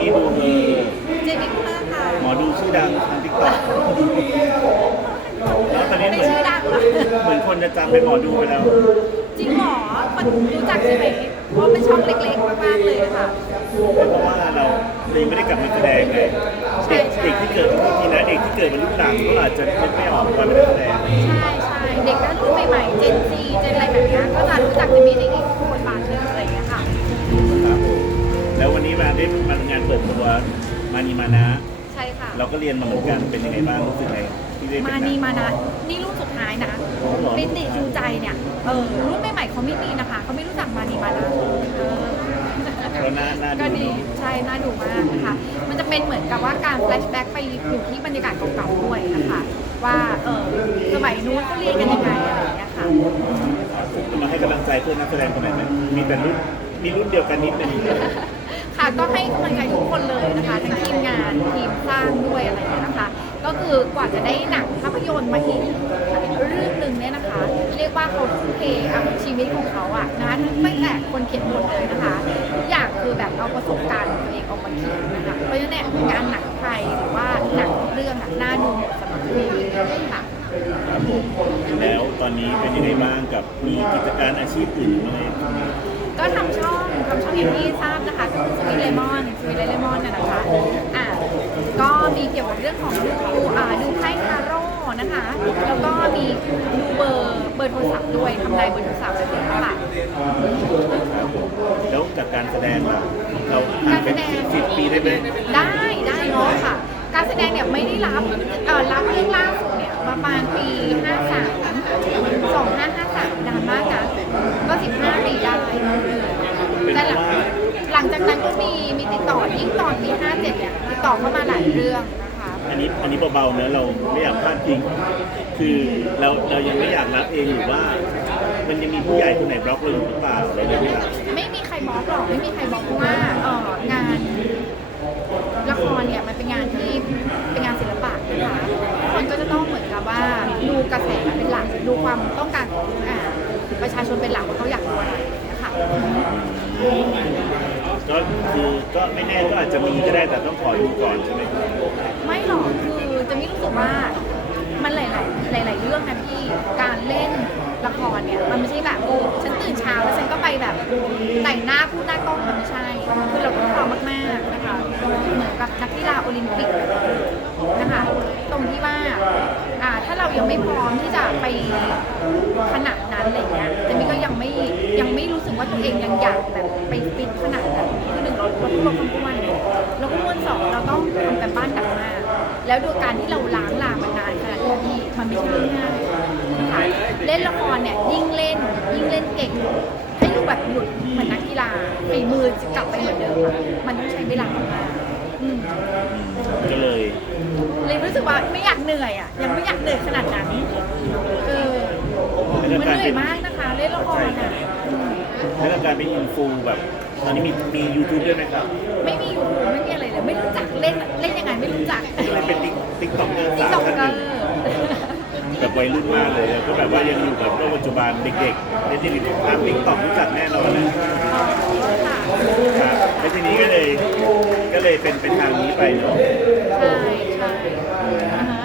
มี่บูเออเจมี่พูดแล้วค่ะหมอดูชื่อดังทางทิกตอกแล้วตอนนี้ไม่เหมือนชื่อดังเหรอเหมือนคนจะจำเป็นหมอดูไปแล้ว จริงเหรอมันรู้จักใช่ไหมเพราะเป็นช่องเล็กๆมากๆเลยค่ะ เพราะว่าเราเลยไม่ได้กลับมาแสดงไงใช่เด็กใช่เด็กที่เกิดทุกทีนะเด็กที่เกิดมารุ่นหลังก็อาจจะนึกไม่ออกว่าเป็นนักแสดง ใช่ใช่เด็กรุ่นใหม่ๆเจนซีเจนอะไรแบบเนี้ยก็จะรู้จักเจมี่ในอีกบทบาทหนึ มานีมานะ ใช่ค่ะ เราก็เรียนมาเหมือนกันเป็นยังไงบ้างรู้สึกไงที่ได้เป็นมานีมานะ นี่รุ่นสุดท้ายนะอ๋อเหรอเป็นเด็กจูใจเนี่ยเออรุ่นใหม่ๆเขาไม่มีนะคะเขาไม่รู้จักมานีมานะเออก็น่าน่าก็ดูดีเนอะใช่น่าดูมากนะคะมันจะเป็นเหมือนกับว่าการแฟลชแบ็กไปอยู่ที่บรรยากาศเก่าๆด้วยนะคะว่าเออสมัยนู้นเขาเรียนกันยังไงอะไรอย่างเงี้ยค่ะจะมาให้กำลังใจเพื่อนนักแสดงคนไหนไหมมีแต่รุ่นมีรุ่นเดียวกันนิดนึง ค่ะก็ให้กำลังใจทุกคนเลยนะคะทั้งทีมงานทีมสร้างด้วยอะไรอย่างเงี้ยนะคะ ก็คือกว่าจะได้หนังภาพยนตร์มาอีกเรื่องหนึ่งเนี่ยนะคะ เรียกว่าเขาทุ่มเทเอาชีวิตของเขาอะนะคะทั้งตั้งแต่คนเขียนบทเลยนะคะทุกอย่างคือแบบเอาประสบการณ์ของตัวเองออกมาเขียนนะคะเพราะฉะนั้นเนี่ยงานหนังไทยหรือว่าหนังทุกเรื่องอะน่าดูหมดสำหรับพี่ค่ะครับแล้วตอนนี้เป็นยังไงบ้างกับมีกิจการอาชีพอื่นไหม ก็ทำช่องทำช่ องอย่างที่ทราบนะคะก็คือสวีเลมอนสวีเลมอนน่ะนะคะอะก็มีเกี่ยวกับเรื่องของดูอ่าดูไพ่ทาโร่นะคะ แล้วก็มีดูเบอร์เบอร์โทรศัพท์ด้วยทำลายเบอร์โทรศัพท์อะไรอย่างเงี้ยค่ะครับผมแล้วจากการแสดงล่ะเราห่างเป็นสิบสิบปีได้ไหมได้ได้เนาะค่ะ การแสดงเนี่ยไม่ได้รับเอ่อรับเรื่องล่าสุดเนี่ยประมาณปี 53 2553นานมากนะก็ 15 ปีได้เป็น แต่ เพ หลัง ราะว่า ห ลังจากนั้นก็มีมีติดต่อยิ่งตอนปี57เนี่ยติดต่อเข้ามาหลายเรื่องนะคะอันนี้อันนี้เบาๆเนอะเราไม่อยากพลาดพิง คือเราเรายังไม่อยากรับเองหรือว่า มันยังมีผู้ใหญ่คนไหนบล็อกเราอยู่หรือเปล่าเรายังไม่รับไม่มีใครบล็อกหรอกไม่มีใครบล็อกเพราะว่าเอ่องานละครเนี่ยมันเป็นงานที่เป็นงานศิลปะนะคะทุกคนก็จะต้องเหมือนกับว่าดูกระแสเป็นหลักดูความต้องการของอ่าประชาชนเป็นหลักว่าเขาอยากดูอะไรนะคะ ก็คือก็ไม่แน่ก็อาจจะมีก็ได้แต่ต้องขอดูก่อนใช่ไหมครับไม่หรอกคือจะม่รู้สึกว่ามันหลาย ๆ หลาย ๆ เรื่องนะพี่การเล่นละครเนี่ยมันไม่ใช่แบบโอ้ฉันตื่นเช้าแล้วฉันก็ไปแบบแต่งหน้าพูดหน้ากล้องมันไม่ใช่คือเราต้องพร้อมมากๆนะคะเหมือนกับนักกีฬาโอลิมปิกนะคะตรงที่ว่าอ่าถ้าเรายังไม่พร้อมที่จะไปขนาดนั้นอะไรเงี้ย ว่าตัวเองยังอยากแบบไปฟิตขนาดนั้นคือหนึ่งเราต้องลดความอ้วนแล้วก็อ้วนสองเราต้องทำกันบ้านหนักมาก แล้วดยการที่เราล้างลามานานขนาดนี้มันไม่ใช่เรื่องง่ายนะคะเล่นละครเนี่ยยิ่งเล่นยิ่งเล่นเก่งให้ดูแบบหยุดเหมือนนักกีฬาฝีมือจะกลับไปเหมือนเดิมอะมันต้องใช้เวลามากๆอืมก็เลยเลยรู้สึกว่าไม่อยากเหนื่อยอะยังไม่อยากเหนื่อยขนาดนั้นเออมันเหนื่อยมากนะคะ เล่นละครอะ แล้วก็การเป็นอินฟูแบบตอนนี้มีมียูทูบด้วยไหมครับไม่มียูทูบไม่มีอะไรเลยไม่รู้จักเล่นเล่นยังไงไม่รู้จักก็เลยเป็นติ๊กติ๊กต็อกเกอร์ติ๊กสาวต็อกท่านเกหอนึ่งร์แบบวัยรุ่นมากเลยแล้วก็แบบว่ายังอยู่กับโลกปัจจุบันเด็กๆเล่นที่ตามติ๊กต็อกรู้จักแน่นอนเลยอ๋อค่ะครับแล้วทีนี้ก็เลยก็เลยเป็นเป็นทางนี้ไปเนาะใช่ใช่อ่าฮะ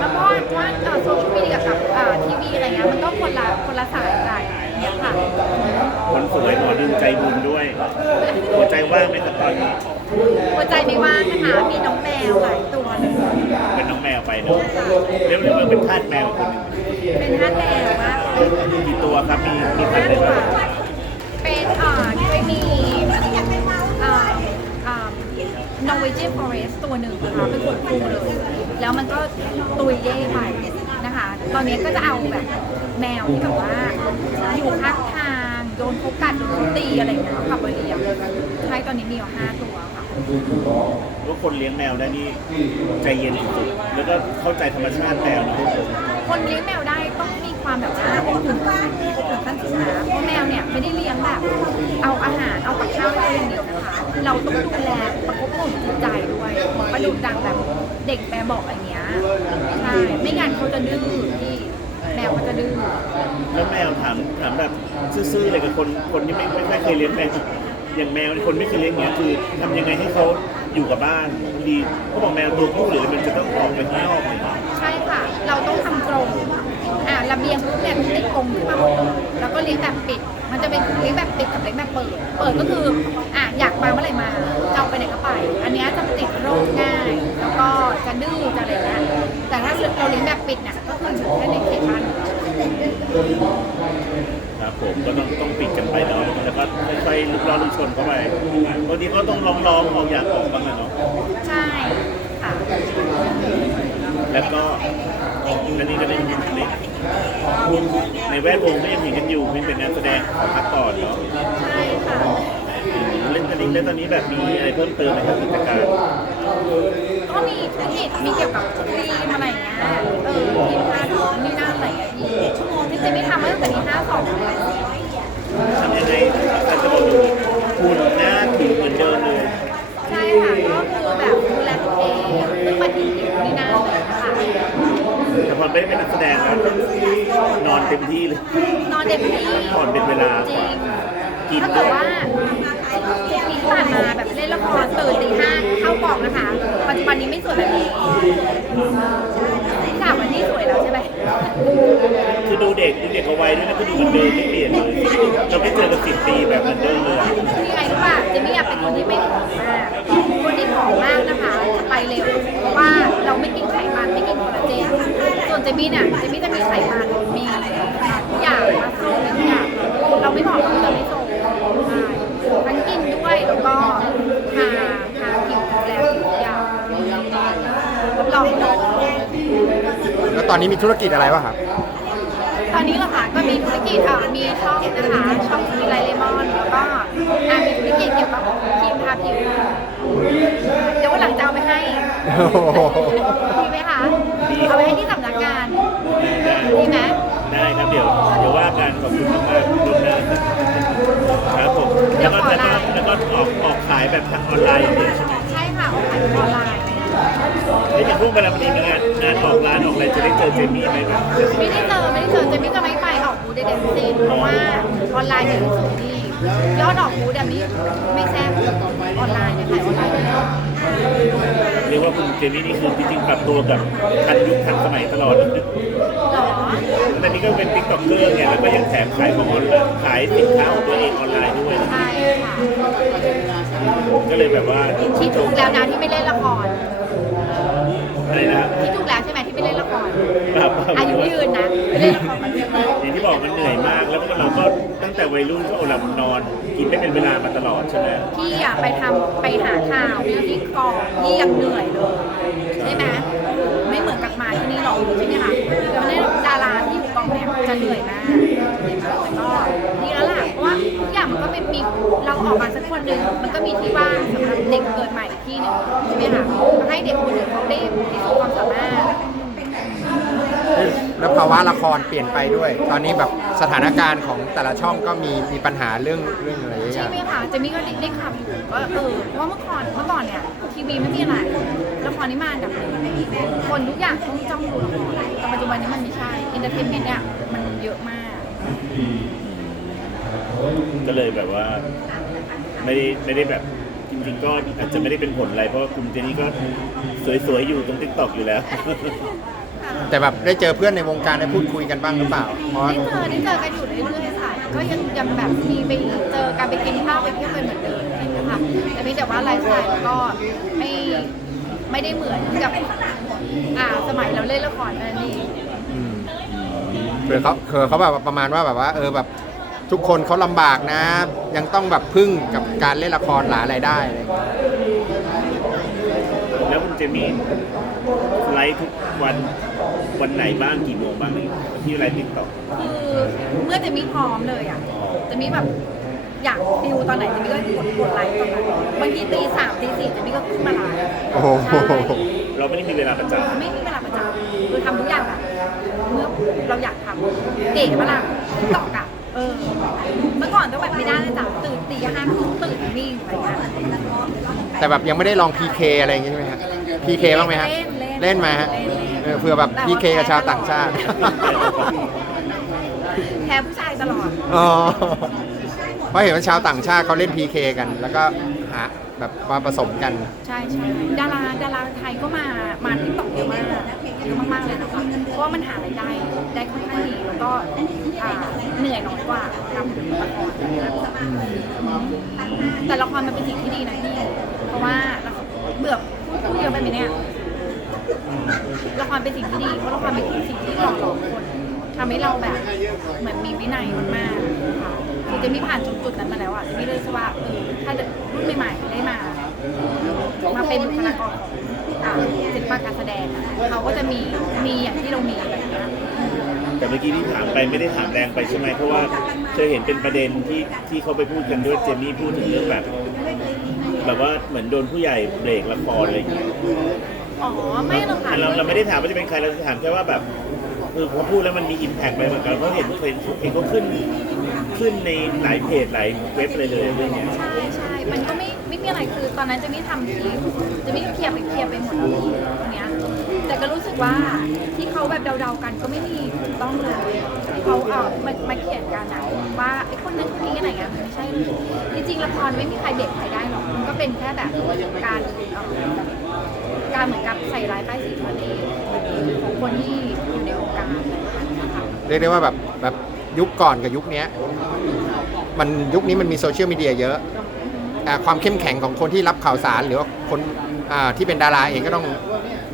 แล้วก็ว่าโซเชียลมีเดียกับอ่าทีวีอะไรเงี้ยมันก็คนละคนละสายกันเนี่ยค่ะคน สวยหมอดึงใจบุญด้วย หัวใจว่างไหมครับตอนนี้หัวใจไม่ว่างนะคะ มีน้องแมวหลายตัวเลยเป็นน้องแมวไปเนาะเรียกว่าเป็นทาสแมวคนหนึ่งเป็นท่าแมวมากเลยกี่ตัวครับมีมีพันธุ์อะไรบ้างเป็นอ่าเคยมีอ่าอ่า Norwegian Forest ตัวหนึ่งนะคะเป็นขนฟูเลย แล้วมันก็ตุยเย่ไปนะคะ ตอนนี้ก็จะเอาแบบแมวที่แบบว่าอยู่ข้างทาง โดนเขากัดโดนเขาตีอะไรอย่างเงี้ยขับมาเลี้ยงใช่ตอนนี้มีอยู่ห้าตัวค่ะ ว่าคนเลี้ยงแมวได้นี่ใจเย็นสุดๆแล้วก็เข้าใจธรรมชาติแมวนะคนเลี้ยงแมวได้ต้องมีความแบบว่าอบอุ่นอบอุ่นขั้นสุดนะเพราะแมวเนี่ยไม่ได้เลี้ยงแบบ เอาอาหารเอากับข้าวให้อย่างเดียวนะคะ เราต้องดูแลประคบประหงมจิตใจด้วยประดุดดังแบบเด็กแบบบอกอะไรเงี้ยใช่ไม่งั้นเขาจะดื้อที่ แมวมันจะดื้อแล้วแมวถามถามแบบซื่อๆเลยกับคนคนที่ไม่ไม่ค่อยเคยเลี้ยงแมวอย่างแมวคนไม่เคยเลี้ยงเนี้ยคือทำยังไงให้เขาอยู่กับบ้านดีเขาบอกแมวตัวผู้หรือมันจะต้องออกไปข้างนอกเลยใช่ค่ะ เราต้องทำกรงอ่าระเบียงปุ๊บเนี่ยติดกรงขึ้นมาหมดแล้วก็เลี้ยงแบบปิด มันจะเป็นเลี้ยงแบบปิดกับเลี้ยงแบบเปิด เปิดก็คืออะอยากมาเมื่อไหร่มาจะเอาไปไหนก็ไป อันเนี้ยจะติดโรคง่าย แล้วก็จะดื้อจะอะไรเงี้ยแต่ถ้าเราเลี้ยงแบบปิดเนี่ยก็คืออยู่แค่ในเขตบ้านครับผมก็ต้องต้องปิดกันไปเนาะแล้วก็ค่อยๆลุกล้อลุกชนเข้าไปบางทีก็ต้องร้องๆออกอยากออกบ้างอะเนาะใช่ค่ะแล้วก็ อันนี้ก็เล่นในในแวดวงก็ยังเห็นกันอยู่เป็นเป็นงานแสดงของพักก่อนเนาะใช่ค่ะเล่นตอนนี้เล่นตอนนี้แบบมีอะไรเพิ่มเติมไหมครับกิจการก็มีธุรกิจมีเกี่ยวกับครีมอะไร ที่เลยนอนเต็มที่ผ่อนเป็นเวลาจริงกินถ้าเกิดว่าเจ็ดปีที่ผ่านมาแบบเล่นละครตื่นตีห้าเข้ากองนะคะ ปัจจุบันนี้ไม่สวยแบบนี้สาววันนี้สวยแล้วใช่ไหมคือดูเด็กดูเด็กเอาไว้ด้วยนะคือดูเหมือนเดิมไม่เปลี่ยนเลยเราไม่เจอกันสิบปีแบบเหมือนเดิมเลยอะคือยังไงรู้ป่ะเจมี่อยากเป็นคนที่ไม่ผอมมาก คนที่ผอมมากนะคะจะไปเร็วเพราะว่า เราไม่กินไขมันไม่กินคอลลาเจนส่วนเจมี่เนี่ยเจมี่จะมีไขมันมีทุกอย่างมาสู้มีทุกอย่างเราไม่ผอมเราไม่โซมใช่ทั้งกินด้วยแล้วก็ทาทาผิวดูแลผิวทุกอย่างรับรองเลยแล้วตอนนี้มีธุรกิจอะไรวะครับ ตอนนี้เหรอคะก็มีธุรกิจอะมีช่องนะคะช่องมีไลเลมอนแล้วก็อะมีธุรกิจเกี่ยวกับครีมทาผิวเดี๋ยววันหลังจะเอาไปให้ โอ้โหดีไหมคะเอาไปให้ที่สำนักงานดีไหมได้ครับเดี๋ยวเดี๋ยวว่ากันขอบคุณมากๆคุณนะครับผมแล้วก็แล้วก็แล้วก็ออกออกขายแบบทางออนไลน์อย่างเดียวใช่ไหมใช่ค่ะเอาขายออนไลน์แล้วอย่างพวกเวลาพอดีมีงานงานออกร้านออกอะไรจะได้เจอเจมี่ไหมครับไม่ได้เจอไม่ได้เจอจะไม่จะไม่ไปออกบูธเดนซีเพราะว่าออนไลน์เนี่ยรู้สึกดียอดออกบูธแบบนี้ไม่แซ่บออนไลน์เนี่ยขายออนไลน์ เนี่ยเรียกว่าคุณเจมี่นี่คือจริงๆปรับตัวกับทันยุคทันสมัยตลอดหรอตอนนี้ก็เป็นติ๊กต็อกเกอร์เนี่ยแล้วก็ยังแถมขายของออนไลน์ขายสินค้าของตัวเองออนไลน์ด้วย ใช่ค่ะก็เลยแบบว่าที่ถูกแล้วนะที่ไม่เล่นละครอะไรนะที่ถูกแล้วใช่ไหมที่ไม่เล่นละครครับอายุยืนนะไม่เล่นละครมันเยอะอย่างที่บอกมันเหนื่อยมากแล้วก็เราก็ตั้ง แต่วัยรุ่นก็อดหลับนอน กินไม่เป็นเวลามาตลอดใช่ไหมพี่อะไปทำไปหาข่าวที่กองพี่ยังเหนื่อยเลยใช่ไหมไม่เหมือนกับมาที่นี่หรอกใช่ไหมคะเดี๋ยวนี้ดาราที่อยู่กองเนี่ยจะเหนื่อยมากแต่ก็ดีแล้วล่ะเพราะว่าทุกอย่างมันก็เป็นมีเราออกมาสักคนหนึ่งมันก็มีที่ว่างสำหรับเด็กเกิดใหม่อีกที่หนึ่งใช่ไหมคะให้เด็กคนอื่นเขาได้พิสูจน์ความสามารถ แล้ว ภาวะละครเปลี่ยนไปด้วย ตอนนี้แบบสถานการณ์ของแต่ละช่องก็มีมีปัญหาเรื่องเรื่องอะไรอย่างใช่เงี้ย ไหมคะเจมี่ก็ได้ได้ข่าวอยู่ว่าเออเพราะว่าเมื่อก่อนเมื่อก่อนเนี่ยทีวีไม่มีอะไรละครนี่มาอันดับหนึ่งคนทุกอย่างต้องจ้องดูละครแต่ปัจจุบันนี้มันไม่ใช่อินเตอร์เทนเมนต์เนี่ยมันเยอะมากก็เลยแบบว่าไม่ได้ไม่ได้แบบจริงๆก็อาจจะไม่ได้เป็นผลอะไรเพราะว่าคุณเจนี่ก็สวยๆอยู่ตรงทิกตอกอยู่แล้ว แต่แบบได้เจอเพื่อนในวงการได้พูดคุยกันบ้างหรือเปล่า เพราะได้เจอได้เจอกันอยู่เรื่อยๆค่ะก็ยังยังแบบมีไปเจอกันไปกินข้าวไปเที่ยวกันเหมือนเดิมอะไรอย่างเงี้ยค่ะแต่เพียงแต่ว่าไลฟ์สไตล์มันก็ไม่ไม่ได้เหมือนกับอ่าสมัยเราเล่นละครนั่นเองอืมเผื่อเขาเผื่อเขาแบบประมาณว่าแบบว่า เออแบบทุกคนเขาลำบากนะ ยังต้องแบบพึ่งกับการเล่นละครหารายได้อะไรอย่างเงี้ยแล้วคุณเจมี่ไลฟ์ทุกวัน วันไหนบ้างกี่โมงบ้างที่ไลฟ์ทิกตอกคือเมื่อเจมี่พร้อมเลยอะเจมี่แบบอยากดิวตอนไหนเจมี่ก็กดกดไลค์ตอนนั้นบางทีตีสามตีสี่เจมี่ก็ขึ้นมาไลฟ์โอ้โหใช่เราไม่ได้มีเวลาประจำไม่มีเวลาประจำคือทำทุกอย่างแบบเมื่อเราอยากทำเก๋ปะล่ะตอกอะเออเมื่อก่อนก็แบบไม่ได้เลยจ้ะตื่นตีห้าครึ่งตื่นนี่อะไรเงี้ยแต่แบบยังไม่ได้ลอง PK อะไรอย่างเงี้ยใช่ไหมฮะ PK บ้างไหมฮะ เล่นเล่นเล่นไหมฮะ เล่นเล่นเออเผื่อแบบ PK กับชาวต่างชาติ แพ้ผู้ชายตลอด อ๋อเพราะเห็นว่าชาวต่างชาติเขาเล่น PK กัน แล้วก็หาแบบมาผสมกัน ใช่ใช่ดาราดาราไทยก็มา มาที่ตอกเยอะมากเยอะมากๆเลยนะคะเพราะว่ามันหารายได้ได้ค่อนข้างดีแล้วก็อ่าเหนื่อยน้อยกว่าทำละครแต่ละครมันเป็นสิ่งที่ดีนะพี่เพราะว่าละครเบื่อพูดเยอะไปไหมเนี่ย ละครเป็นสิ่งที่ดีเพราะละครเป็นสิ่งที่หล่อหลอมคนทำให้เราแบบเหมือนมีวินัยมากๆค่ะคือเจะมีผ่านจุดๆนั้นมาแล้วอะเจะมีเลยรู้สึกว่าเออถ้ารุ่นใหม่ๆได้มา มาเป็นบุคลากรของอ่าศิลปะการแสดงอะเขาก็จะมีมีอย่างที่เรามีอะไรอย่างเงี้ย แต่เมื่อกี้ที่ถามไปไม่ได้ถามแรงไปใช่ไหมเพราะว่าเคยเห็นเป็นประเด็นที่ที่เขาไปพูดกันด้วยเจมี่พูดถึงเรื่องแบบ แบบว่าเหมือนโดนผู้ใหญ่เบรกละครอะไรอย่างเงี้ย อ๋อไม่หรอกค่ะ เราเราไม่ได้ถามว่าจะเป็นใครเราจะถามแค่ว่าแบบคือพอพูดแล้วมันมีอิมแพกไปเหมือนกันเพราะเห็นเห็นเห็นเขาขึ้นขึ้นในหลายเพจหลายเว็บเลยเลยเรื่องเนี้ย ใช่ใช่มันก็ไม่ไม่มีอะไรคือตอนนั้นจะไม่ทำคลิปจะไม่เคลียร์ไปเคลียร์ไปหมดแล้วอย่างเงี้ย แต่ก็รู้สึกว่าที่เขาแบบเดาๆกันก็ไม่มีถูกต้องเลยที่เขาเออมามาเขียนกันอะว่าไอ้คนนั้นคนนี้อะไรเงี้ยมันไม่ใช่เลยจริงๆละครไม่มีใครเบรกใครได้หรอกมันก็เป็นแค่แบบการเอ่อ การเหมือนกับใส่ร้ายป้ายสีเท่านั้นเองของคนที่อยู่ในวงการอะไรอย่างเงี้ยค่ะ เรียกได้ว่าแบบแบบยุคก่อนกับยุคเนี้ยมันยุคนี้มันมีโซเชียลมีเดียเยอะอ่าความเข้มแข็งของคนที่รับข่าวสารหรือว่าคนอ่าที่เป็นดาราเองก็ต้อง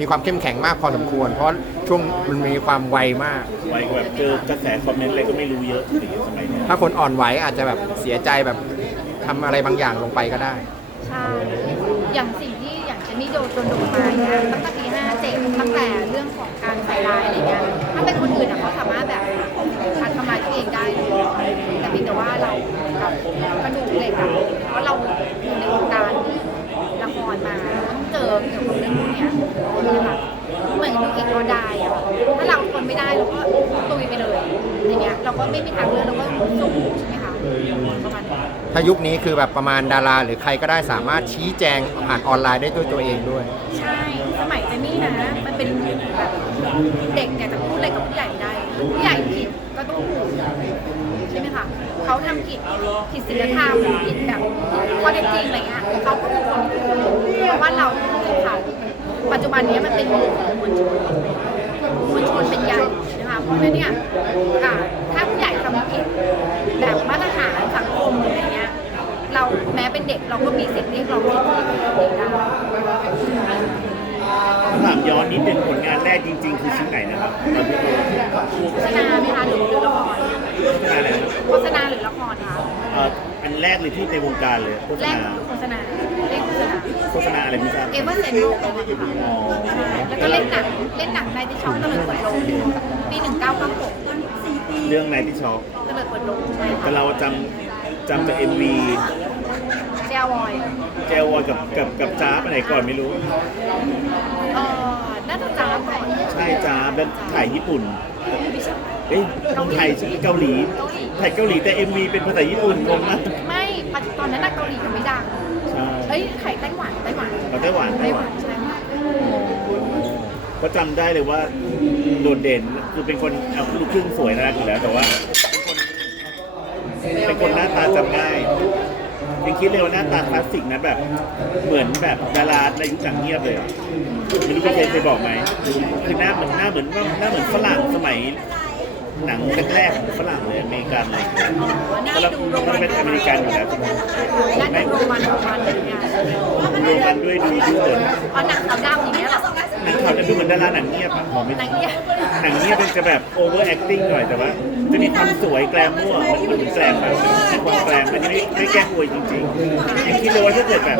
มีความเข้มแข็งมากพอสมควร เพราะช่วงมันมีความไวมาก ไว้แบบเจอกระแสคอมเมนต์อะไรก็ไม่รู้เยอะอย่างเงี้ยสมัยเนี้ยถ้าคนอ่อนไหวอาจจะแบบเสียใจแบบทำอะไรบางอย่างลงไปก็ได้ ใช่ อย่างสิ่งที่อย่างเจ นนี่โดนโดนโดนมาเนี่ยตั้งแต่ปีห้าเจ็ดตั้งแต่เรื่องของการใส่ร้ายอะไรเงี้ยถ้าเป็นคนอื่นอะเขาสามารถแบบการทำร้ายตัวเองได้เลยแต่เพียงแต่ว่าเรากับกระดูกเหล็กอะเพราะเราอยู่ในวงการละครมาต้องเจอเกี่ยวกับเรื่องพวกเนี้ยนะคะเหมือนดูอีกตัวดายอะถ้าเราทนไม่ได้เราก็ตุยไปเลยอย่างเงี้ยเราก็ไม่มีทางเลือกเราก็สู้ใช่ไหมคะประมาณนี้ ถ้ายุคนี้คือแบบประมาณดารา หรือใครก็ได้สามารถชี้แจงผ่านออนไลน์ได้ด้วยตัวเองด้วย ใช่ สมัยเจมี่นะ มันเป็นแบบเด็กเนี่ยจะพูดอะไรกับผู้ใหญ่ได้ผู้ใหญ่ผิดก็ต้องถูกใช่ไหมคะเขาทำผิดผิดศีลธรรมผิดแบบข้อเท็จจริงอะไรเงี้ยเขาก็คือคนถูกเพราะว่าเราค่ะปัจจุบันเนี้ยมันเป็นมวลชนมวลชนเป็นใหญ่นะคะเพราะฉะนั้นเนี่ยอ่าถ้าผู้ใหญ่ทำผิดแบบมาตรฐานสังคมอะไรเงี้ย เราแม้ เป็นเด็กเราก็มีสิทธิ์เรียกร้องสิทธิของตัวเองได้ถามย้อนนิดนึงผลงานแรกจริง ๆ คือชิ้นไหนนะครับตอนที่ดูโฆษณาไหมคะหรือหรือละครโฆษณาอะไรนะโฆษณาหรือละครคะเอ่ออันแรกเลยที่ในวงการเลยโฆษแรกณาคือโฆษณาเล่นโฆษณาโฆษณาอะไรไม่ทราบเอเวอร์เซนโลกค่ะอ๋อแล้วก็เล่นหนังเล่นหนังในที่ช่องตะเลิดเปิดโลงปี 1996เรื่องไหนที่ช็อกตะเลิดเปิดโลงใช่แต่ค่ะเราจำ จำจาก MV เจลวอยแจววอยกับกับกับจ้าไปไหนก่อนไม่รู้ เอ่อน่าจะจ้าก่อนใช่จ้าแล้วถ่ายญี่ปุ่น ไม่ใช่เอ้ยไทยเกาหลี เกาหลีถ่ายเกาหลีแต่ MV เป็นภาษาญี่ปุ่นงงมากไม่ปัจจุตอนนั้นน่ะเกาหลียังไม่ดังใช่เอ้ยไข่ไต้หวันไต้หวันเอาไต้หวันไต้หวันใช่ค่ะก็จำได้เลยว่าโดดเด่นคือเป็นคนเอาลูกครึ่งสวยน่ารักอยู่แล้วแต่ว่า เป็นคนเป็นคนหน้าตาจำง่ายยังคิดเลยว่าหน้าตาคลาสสิกนะแบบ เหมือนแบบดาราในยุคหนังเงียบเลยอะไม่รู้พี่เคยเคยบอกไหมคือหน้าเหมือนหน้าเหมือนว่าหน้าเหมือนฝรั่งสมัยหนังแรกๆของฝรั่งเลยอเมริกันอะไรอย่างเงี้ยหน้าเพราะเราดูโรเรามันเป็นอเมริกันอยู่แล้วใช่ไหมหน้าดูโรมันโรมันอย่างเงี้ยรวมกันด้วยดูดูเหมือนอ๋อหนังขาวดำอย่างเงี้ยเหรอ หนังข่าวจะดูเหมือนดาราหนังเงียบอะหอมไม่หนังเงียบหนังเงียบเป็นจะแบบโอเวอร์แอคติ้งหน่อยแต่ว่า จะมีความสวยแกลมมั่วมันมันถึงแกลมแบบมีความแกลมมันไม่ไม่แก้อวยจริงๆยังคิดเลยว่าถ้าเกิดแบบ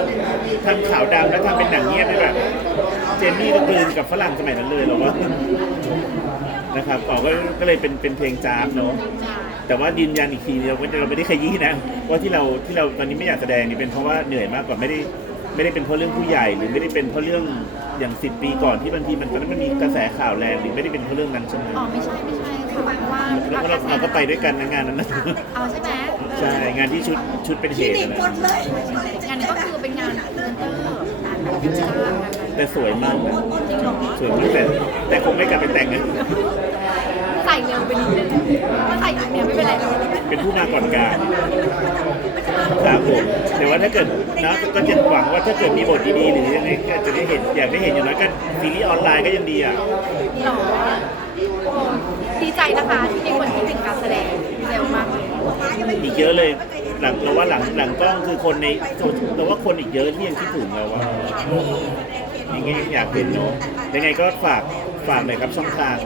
ทำขาวดำแล้วทำเป็นหนังเงียบได้แบบ เจนนี่ก็กลืนกับฝรั่งสมัยนั้นเลยหรอวะนะครับต่อก็ก็เลยเป็นเป็นเพลงจ้าบเนาะใช่แต่ว่ายืนยันอีกทีเราไม่ได้เราไม่ได้ขยี้นะว่าที่เราที่เราตอนนี้ไม่อยากแสดงนี่เป็นเพราะว่าเหนื่อยมากกว่าไม่ได้ไม่ได้เป็นเพราะเรื่องผู้ใหญ่หรือไม่ได้เป็นเพราะเรื่อง อย่างสิบปีก่อนที่บางทีมันตอนนั้นมันมีกระแสข่าวแรงหรือไม่ได้เป็นเพราะเรื่องนั้นใช่ไหมอ๋อไม่ใช่ไม่ใช่ค่ะเพราะว่าแล้วก็เราเราก็ไปด้วยกันนะงานนั้นนะเอาใช่ไหมใช่งานที่ชุดชุดเป็นเหตุนะงานนี้ก็คือเป็นงานเดินเตอร์งานแบบจ้างงานนั้นแต่สวยมากนะจริงเหรอสวยมากแต่แต่คงไม่กลับไปแต่งนะ สส่เร็วไปนิดนึงถ้าใส่อีกเนี่ยไม่เป็นไรหรอกเป็นผู้มาก่อนการครับผมแต่ว่าถ้าเกิดนะก็จะหวังว่าถ้าเกิดมีบทดีๆหรือยังไงก็จะได้เห็นอยากได้เห็นอย่างน้อยก็ซีรีส์ออนไลน์ก็ยังดีอะหรอโอ้ดีใจนะคะที่มีคนคิดถึงการแสดงเร็วมากเลยอีกเยอะเลยหลังเราว่าหลังหลังกล้องคือคนในเราว่าคนอีกเยอะที่ยังคิดถึงเราว่าอย่างเงี้ยอยากเห็นเนาะยังไงก็ฝากฝากหน่อยครับช่องทาง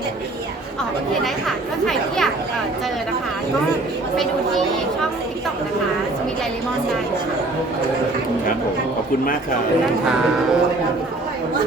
อ๋อโอเคได้ค่ะถ้าใครที่อยากเอ่อเจอนะคะ ก็ไปดูที่ช่อง TikTok นะคะสมิธไลเลมอนได้ค่ะ ครับผมขอบคุณมากครับ ครับ